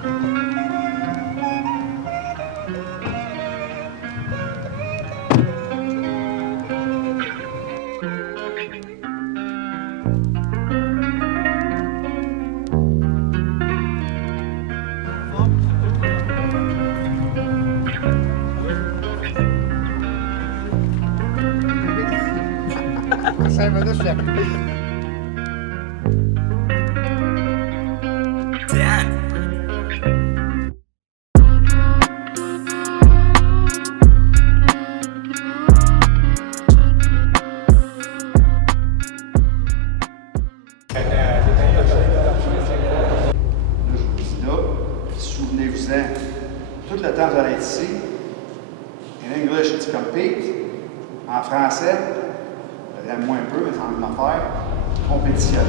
5 minutes, je l'ai appelé. Souvenez-vous-en, tout le temps vous allez être ici. In English, it's compete. En français, j'aime moins un peu, mais c'est en affaire, compétition.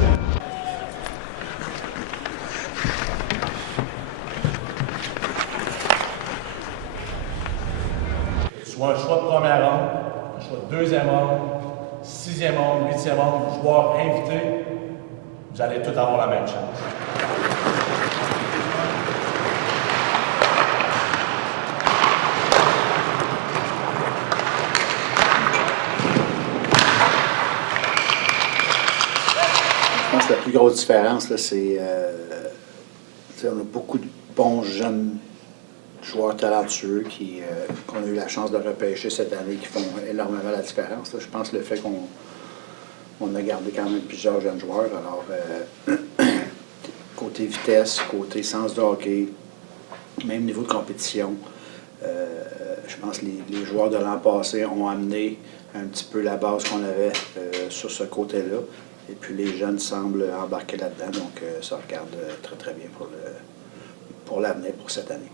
Soit un choix de première ronde, un choix de deuxième ronde, sixième ronde, huitième ronde, joueurs invités, vous allez tous avoir la même chance. Je pense que la plus grosse différence, c'est on a beaucoup de bons jeunes joueurs talentueux qu'on a eu la chance de repêcher cette année qui font énormément la différence. Là. Je pense que le fait qu'on a gardé quand même plusieurs jeunes joueurs. Alors, côté vitesse, côté sens de hockey, même niveau de compétition, je pense que les joueurs de l'an passé ont amené un petit peu la base qu'on avait sur ce côté-là. Et puis les jeunes semblent embarquer là-dedans, donc ça regarde très très bien pour l'avenir, pour cette année.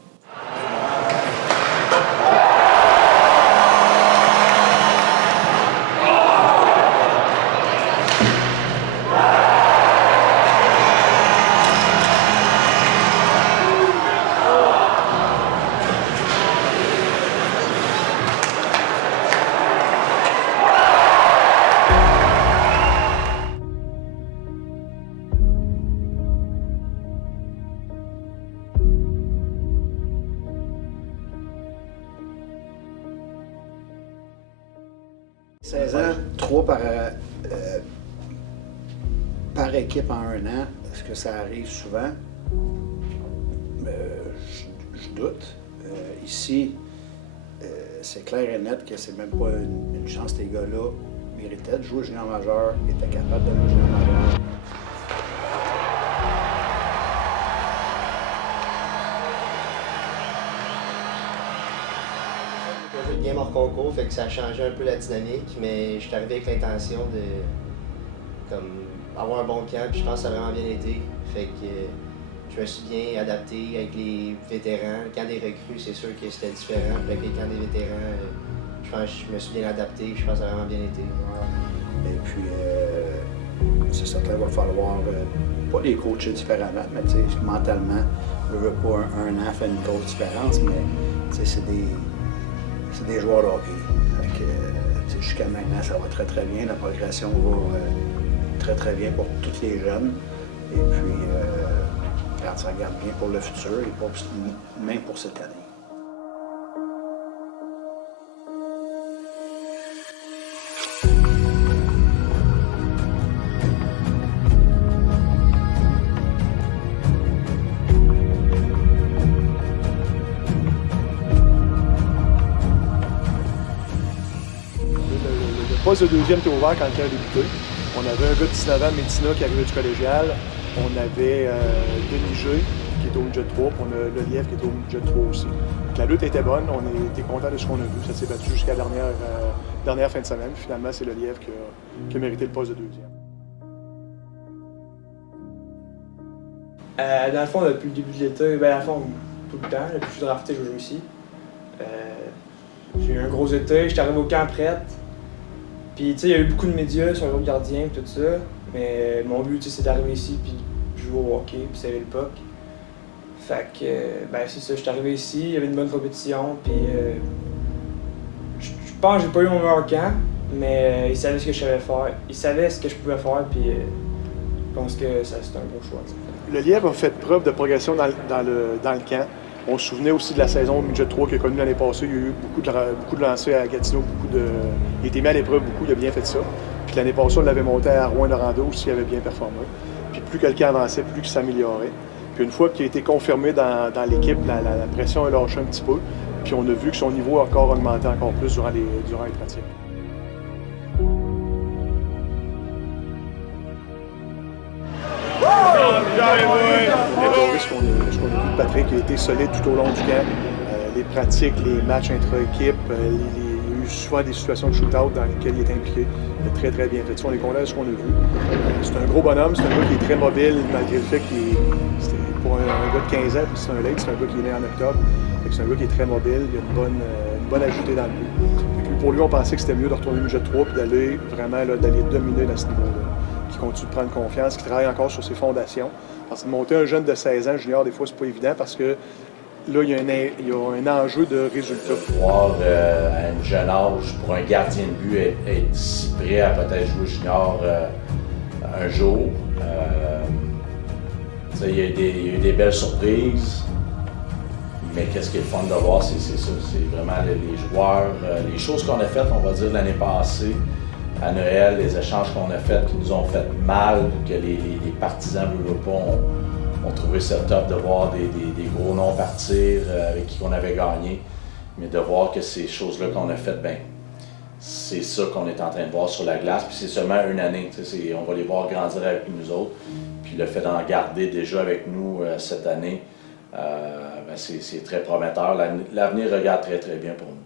« 16 ans, 3 par équipe en un an, est-ce que ça arrive souvent? Je doute. Ici, c'est clair et net que c'est même pas une chance que ces gars-là méritaient de jouer junior majeur, étaient capables de jouer junior majeur. J'ai joué de game hors concours, fait que ça a changé un peu la dynamique, mais je suis arrivé avec l'intention de avoir un bon camp, puis je pense que ça a vraiment bien été. Fait que je me suis bien adapté avec les vétérans. Le camp des recrues, c'est sûr que c'était différent. Puis avec les camps des vétérans, je pense que je me suis bien adapté, puis je pense que ça a vraiment bien été. Et puis, c'est certain qu'il va falloir pas les coacher différemment, mais mentalement, je veux pas un an fait une grosse différence, mais c'est des joueurs de hockey. Jusqu'à maintenant, ça va très très bien. La progression va très très bien pour tous les jeunes. Et puis, ça regarde bien pour le futur et même pour cette année. Le poste de deuxième était ouvert quand il a débuté. On avait un gars de 19 ans, Médina, qui arrivait du collégial. On avait Denis G, qui était au midget 3, puis on a le Lièvre qui était au midget 3 aussi. Donc, la lutte était bonne, on était contents de ce qu'on a vu. Ça s'est battu jusqu'à la dernière fin de semaine. Puis, finalement, c'est le Lièvre qui a mérité le poste de deuxième. Dans le fond, depuis le début de l'été, dans le fond, tout le temps, depuis que je suis drafté, je joue ici. J'ai eu un gros été, j'étais arrivé au camp prête. Puis, tu sais, il y a eu beaucoup de médias sur le groupe gardien et tout ça. Mais mon but, c'est d'arriver ici, puis jouer au hockey, puis sauver le puck. Fait que, c'est ça, je suis arrivé ici, il y avait une bonne compétition, puis je pense que j'ai pas eu mon meilleur camp, mais ils savaient ce que je savais faire. Ils savaient ce que je pouvais faire, puis je pense que c'était un bon choix. Le Lièvre a fait preuve de progression dans le camp. On se souvenait aussi de la saison Midget 3 qu'il a connue l'année passée. Il y a eu beaucoup de lancers à Gatineau, il a été mis à l'épreuve beaucoup, il a bien fait ça. Puis l'année passée, on l'avait monté à Rouyn-Noranda aussi, il avait bien performé. Puis plus que le camp avançait, plus il s'améliorait. Puis une fois qu'il a été confirmé dans l'équipe, la pression a lâché un petit peu. Puis on a vu que son niveau a encore augmenté encore plus durant les pratiques. On a adoré ce qu'on a vu de Patrick. Il a été solide tout au long du camp. Les pratiques, les matchs intra-équipes, il y a eu souvent des situations de shoot-out dans lesquelles il est impliqué. Il a très, très bien fait ça. On est content de ce qu'on a vu. C'est un gros bonhomme, c'est un gars qui est très mobile, malgré le fait qu'il est pour un gars de 15 ans, puis c'est un late, c'est un gars qui est né en octobre. C'est un gars qui est très mobile, il a une bonne ajoutée dans le but. Pour lui, on pensait que c'était mieux de retourner Midget 3 puis d'aller vraiment d'aller dominer dans ce niveau-là. Qui continue de prendre confiance, qui travaille encore sur ses fondations. Parce que monter un jeune de 16 ans junior, des fois, c'est pas évident parce que là, il y a un enjeu de résultat. Voir à un jeune âge, pour un gardien de but, être si prêt à peut-être jouer junior un jour. Il y a eu des belles surprises. Mais qu'est-ce qui est le fun de voir, c'est ça, c'est vraiment les joueurs, les choses qu'on a faites, on va dire, l'année passée, à Noël, les échanges qu'on a faits qui nous ont fait mal, que les partisans ne veulent pas, ont trouvé ça top de voir des gros noms partir avec qui on avait gagné, mais de voir que ces choses-là qu'on a faites, ben c'est ça qu'on est en train de voir sur la glace, puis c'est seulement une année, on va les voir grandir avec nous autres, puis le fait d'en garder déjà avec nous cette année, ben c'est très prometteur. L'avenir regarde très très bien pour nous.